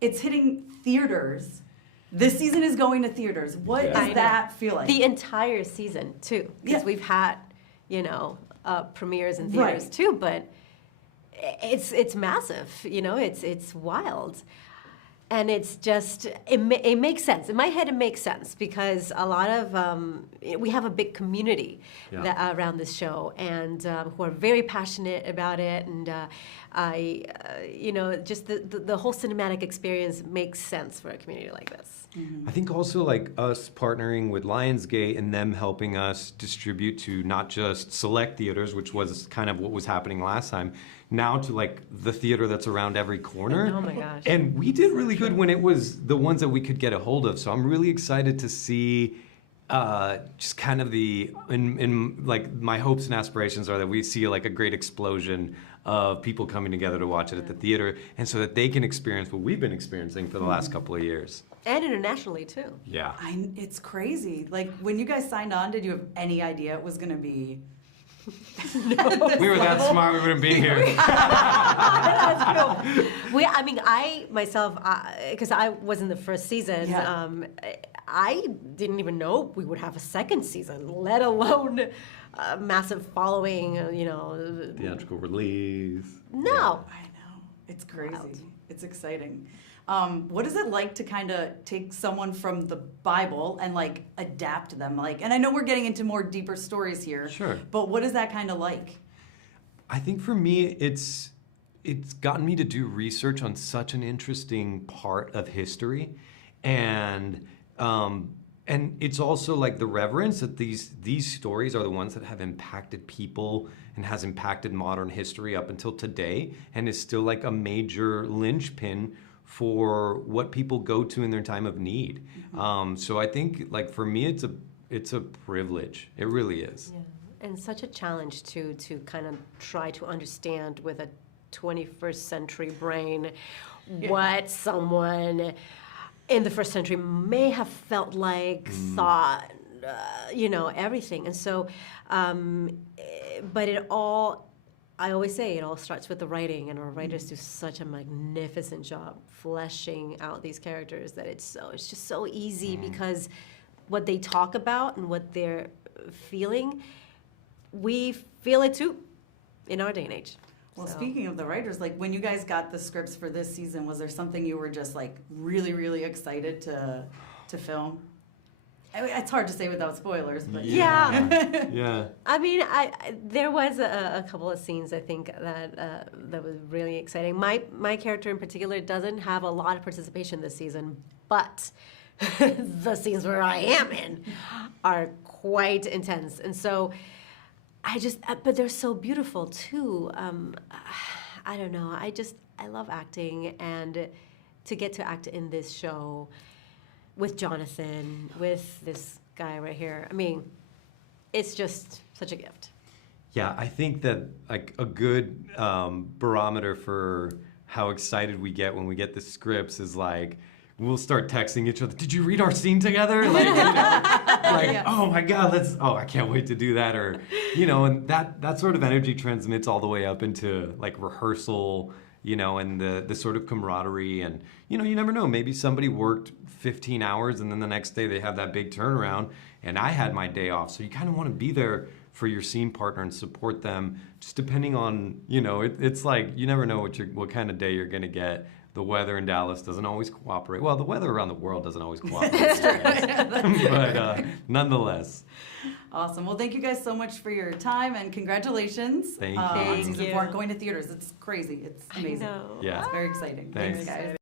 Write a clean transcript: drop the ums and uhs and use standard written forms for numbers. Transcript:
it's hitting theaters. This season is going to theaters. What does that feel like? The entire season, too. Because we've had, premieres in theaters, too. But it's massive, it's wild. And it's just, it makes sense. In my head, it makes sense because a lot of, we have a big community around this show and who are very passionate about it. And just the whole cinematic experience makes sense for a community like this. Mm-hmm. I think also like us partnering with Lionsgate and them helping us distribute to not just select theaters, which was kind of what was happening last time, now to like the theater that's around every corner. Oh my gosh. And we did really good when it was the ones that we could get a hold of. So I'm really excited to see just kind of in like my hopes and aspirations are that we see like a great explosion of people coming together to watch it at the theater and so that they can experience what we've been experiencing for the last couple of years. And internationally too. Yeah. It's crazy. Like when you guys signed on, did you have any idea it was going to be... No. We were that smart, we wouldn't be here. That's cool. I myself, because I was in the first season, I didn't even know we would have a second season, let alone a massive following, Theatrical release. No. I know. It's crazy. Wild. It's exciting. What is it like to kind of take someone from the Bible and like adapt them? Like, and I know we're getting into more deeper stories here. Sure. But what is that kind of like? I think for me, it's gotten me to do research on such an interesting part of history, and it's also like the reverence that these stories are the ones that have impacted people and has impacted modern history up until today, and is still like a major linchpin for what people go to in their time of need. Mm-hmm. So I think, like for me, it's a privilege. It really is. Yeah. And such a challenge to kind of try to understand with a 21st century brain what someone in the first century may have felt like, thought, everything. And so, but it all. I always say it all starts with the writing, and our writers do such a magnificent job fleshing out these characters that it's just so easy because what they talk about and what they're feeling, we feel it too in our day and age. Well, speaking of the writers, like when you guys got the scripts for this season, was there something you were just like really, really excited to film? It's hard to say without spoilers, but yeah. I mean, there was a couple of scenes I think that was really exciting. My character in particular doesn't have a lot of participation this season, but the scenes where I am in are quite intense, and so but they're so beautiful too. I don't know. I love acting, and to get to act in this show with Jonathan, with this guy right here. I mean, it's just such a gift. Yeah, I think that like a good barometer for how excited we get when we get the scripts is like, we'll start texting each other, did you read our scene together? Like, oh my God, I can't wait to do that. Or, and that sort of energy transmits all the way up into like rehearsal, and the sort of camaraderie. And, you never know, maybe somebody worked 15 hours and then the next day they have that big turnaround and I had my day off. So you kind of want to be there for your scene partner and support them, just depending on, it's like you never know what kind of day you're going to get. The weather in Dallas doesn't always cooperate. Well, the weather around the world doesn't always cooperate. But nonetheless. Awesome. Well, thank you guys so much for your time and congratulations Thank you. on season 4 and going to theaters. It's crazy. It's amazing. I know. Yeah. It's very exciting. Thanks Thanks guys.